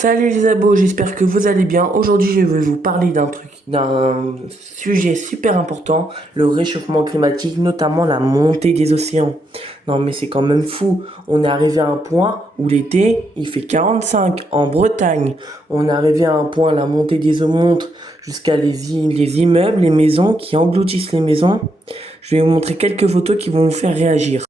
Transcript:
Salut les abos, j'espère que vous allez bien. Aujourd'hui, je vais vous parler d'un sujet super important, le réchauffement climatique, notamment la montée des océans. Non, mais c'est quand même fou. On est arrivé à un point où l'été, il fait 45 en Bretagne. On est arrivé à un point, la montée des eaux monte jusqu'à les immeubles, les maisons qui engloutissent les maisons. Je vais vous montrer quelques photos qui vont vous faire réagir.